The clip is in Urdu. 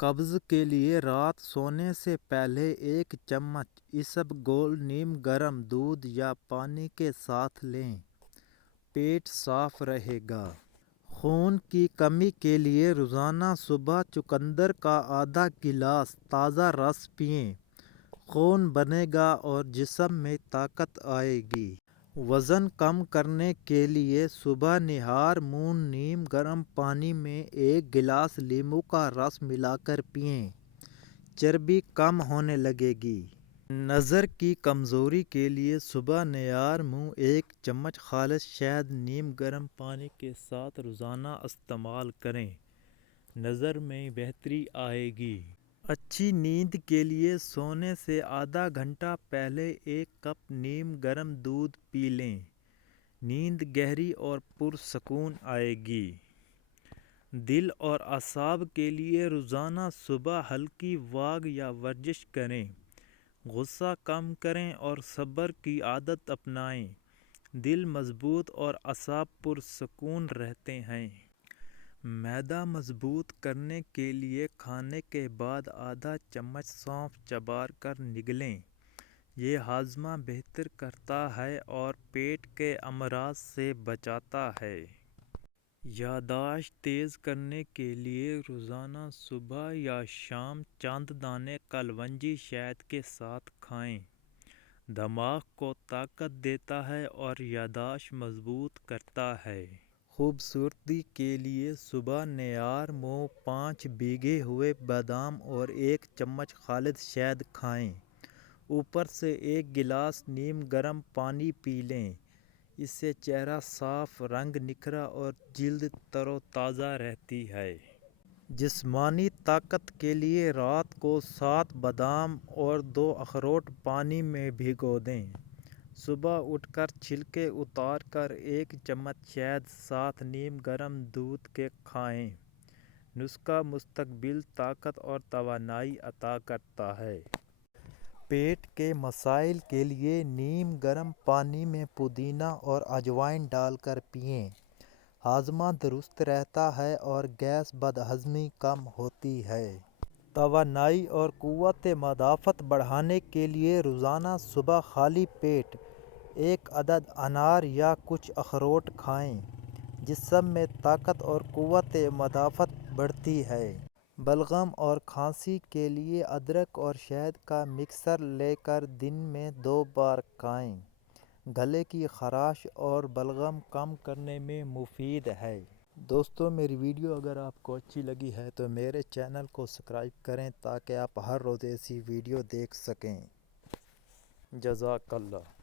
قبض کے لیے رات سونے سے پہلے 1 چمچ اسبگول نیم گرم دودھ یا پانی کے ساتھ لیں۔ پیٹ صاف رہے گا۔ خون کی کمی کے لیے روزانہ صبح چقندر کا آدھا گلاس تازہ رس پئیں۔ خون بنے گا اور جسم میں طاقت آئے گی۔ وزن کم کرنے کے لیے صبح نہار منہ نیم گرم پانی میں 1 گلاس لیموں کا رس ملا کر پئیں۔ چربی کم ہونے لگے گی۔ نظر کی کمزوری کے لیے صبح نہار منہ 1 چمچ خالص شہد نیم گرم پانی کے ساتھ روزانہ استعمال کریں۔ نظر میں بہتری آئے گی۔ اچھی نیند کے لیے سونے سے آدھا گھنٹہ پہلے 1 کپ نیم گرم دودھ پی لیں۔ نیند گہری اور پرسکون آئے گی۔ دل اور اعصاب کے لیے روزانہ صبح ہلکی واک یا ورزش کریں۔ غصہ کم کریں اور صبر کی عادت اپنائیں۔ دل مضبوط اور اعصاب پرسکون رہتے ہیں۔ معدہ مضبوط کرنے کے لیے کھانے کے بعد آدھا چمچ سونف چبا کر نگلیں۔ یہ ہاضمہ بہتر کرتا ہے اور پیٹ کے امراض سے بچاتا ہے۔ یادداشت تیز کرنے کے لیے روزانہ صبح یا شام چند دانے کلونجی شہد کے ساتھ کھائیں۔ دماغ کو طاقت دیتا ہے اور یادداشت مضبوط کرتا ہے۔ خوبصورتی کے لیے صبح نہار منہ 5 بھیگے ہوئے بادام اور 1 چمچ خالص شہد کھائیں۔ اوپر سے 1 گلاس نیم گرم پانی پی لیں۔ اس سے چہرہ صاف، رنگ نکھرا اور جلد تر و تازہ رہتی ہے۔ جسمانی طاقت کے لیے رات کو 7 بادام اور 2 اخروٹ پانی میں بھگو دیں۔ صبح اٹھ کر چھلکے اتار کر 1 چمچ شہد ساتھ نیم گرم دودھ کے کھائیں۔ نسخہ مستقل طاقت اور توانائی عطا کرتا ہے۔ پیٹ کے مسائل کے لیے نیم گرم پانی میں پودینہ اور اجوائن ڈال کر پئیں۔ ہاضمہ درست رہتا ہے اور گیس بد ہضمی کم ہوتی ہے۔ توانائی اور قوت مدافعت بڑھانے کے لیے روزانہ صبح خالی پیٹ 1 عدد انار یا کچھ اخروٹ کھائیں۔ جسم میں طاقت اور قوت مدافعت بڑھتی ہے۔ بلغم اور کھانسی کے لیے ادرک اور شہد کا مکسر لے کر دن میں 2 بار کھائیں۔ گلے کی خراش اور بلغم کم کرنے میں مفید ہے۔ دوستو، میری ویڈیو اگر آپ کو اچھی لگی ہے تو میرے چینل کو سبسکرائب کریں تاکہ آپ ہر روز ایسی ویڈیو دیکھ سکیں۔ جزاک اللہ۔